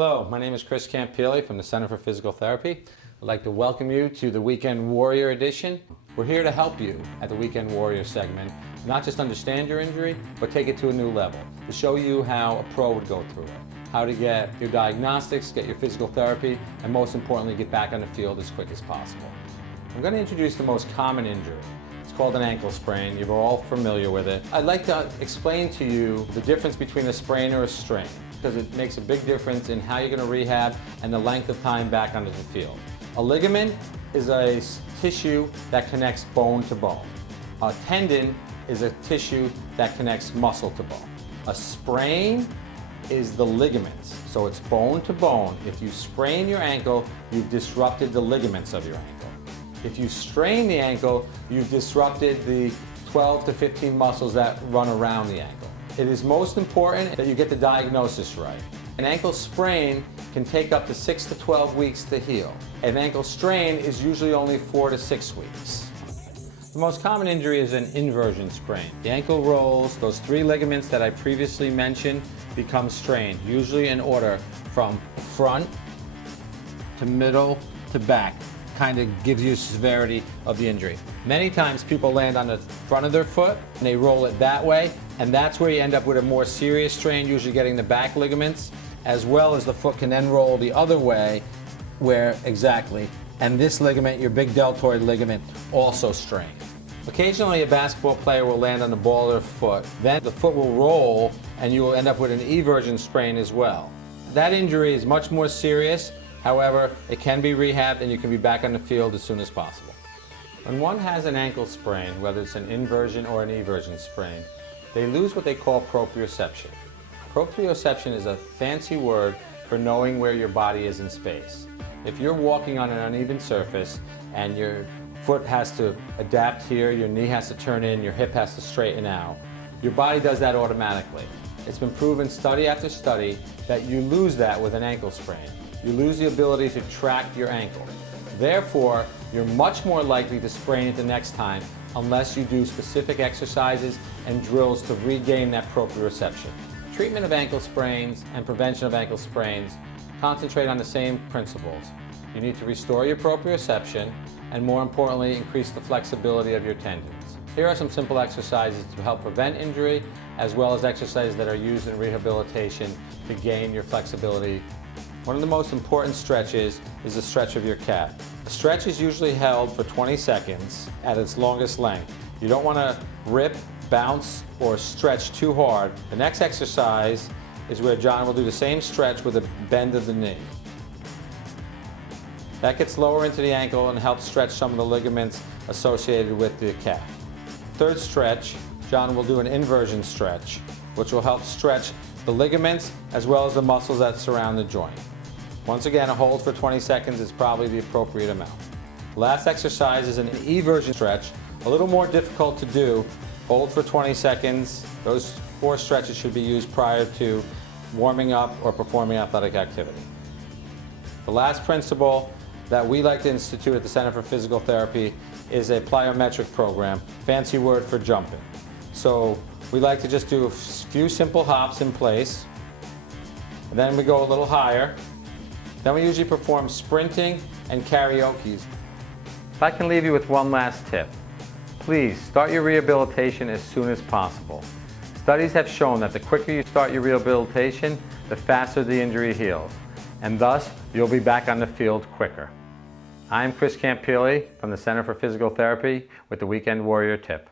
Hello, my name is Chris Campili from the Center for Physical Therapy. I'd like to welcome you to the Weekend Warrior edition. We're here to help you at the Weekend Warrior segment, not just understand your injury, but take it to a new level, to show you how a pro would go through it, how to get your diagnostics, get your physical therapy, and most importantly, get back on the field as quick as possible. I'm going to introduce the most common injury. It's called an ankle sprain. You're all familiar with it. I'd like to explain to you the difference between a sprain or a strain, because it makes a big difference in how you're going to rehab and the length of time back onto the field. A ligament is a tissue that connects bone to bone. A tendon is a tissue that connects muscle to bone. A sprain is the ligaments, so it's bone to bone. If you sprain your ankle, you've disrupted the ligaments of your ankle. If you strain the ankle, you've disrupted the 12 to 15 muscles that run around the ankle. It is most important that you get the diagnosis right. An ankle sprain can take up to 6 to 12 weeks to heal. An ankle strain is usually only 4 to 6 weeks. The most common injury is an inversion sprain. The ankle rolls, those 3 ligaments that I previously mentioned become strained, usually in order from front to middle to back. Kind of gives you severity of the injury. Many times people land on the front of their foot and they roll it that way, and that's where you end up with a more serious strain, usually getting the back ligaments, as well as the foot can then roll the other way, and this ligament, your big deltoid ligament, also strained. Occasionally a basketball player will land on the ball of their foot, then the foot will roll and you will end up with an eversion sprain as well. That injury is much more serious. However, it can be rehabbed and you can be back on the field as soon as possible. When one has an ankle sprain, whether it's an inversion or an eversion sprain, they lose what they call proprioception. Proprioception is a fancy word for knowing where your body is in space. If you're walking on an uneven surface and your foot has to adapt here, your knee has to turn in, your hip has to straighten out, your body does that automatically. It's been proven study after study that you lose that with an ankle sprain. You lose the ability to track your ankle. Therefore, you're much more likely to sprain it the next time unless you do specific exercises and drills to regain that proprioception. Treatment of ankle sprains and prevention of ankle sprains concentrate on the same principles. You need to restore your proprioception and, more importantly, increase the flexibility of your tendons. Here are some simple exercises to help prevent injury, as well as exercises that are used in rehabilitation to gain your flexibility. One of the most important stretches is the stretch of your calf. A stretch is usually held for 20 seconds at its longest length. You don't want to rip, bounce, or stretch too hard. The next exercise is where John will do the same stretch with a bend of the knee. That gets lower into the ankle and helps stretch some of the ligaments associated with the calf. Third stretch, John will do an inversion stretch, which will help stretch the ligaments as well as the muscles that surround the joint. Once again, a hold for 20 seconds is probably the appropriate amount. Last exercise is an eversion stretch, a little more difficult to do. Hold for 20 seconds. Those 4 stretches should be used prior to warming up or performing athletic activity. The last principle that we like to institute at the Center for Physical Therapy is a plyometric program, fancy word for jumping. So we like to just do a few simple hops in place, and then we go a little higher. Then we usually perform sprinting and karaoke. If I can leave you with one last tip, please start your rehabilitation as soon as possible. Studies have shown that the quicker you start your rehabilitation, the faster the injury heals, and thus you'll be back on the field quicker. I'm Chris Campili from the Center for Physical Therapy with the Weekend Warrior Tip.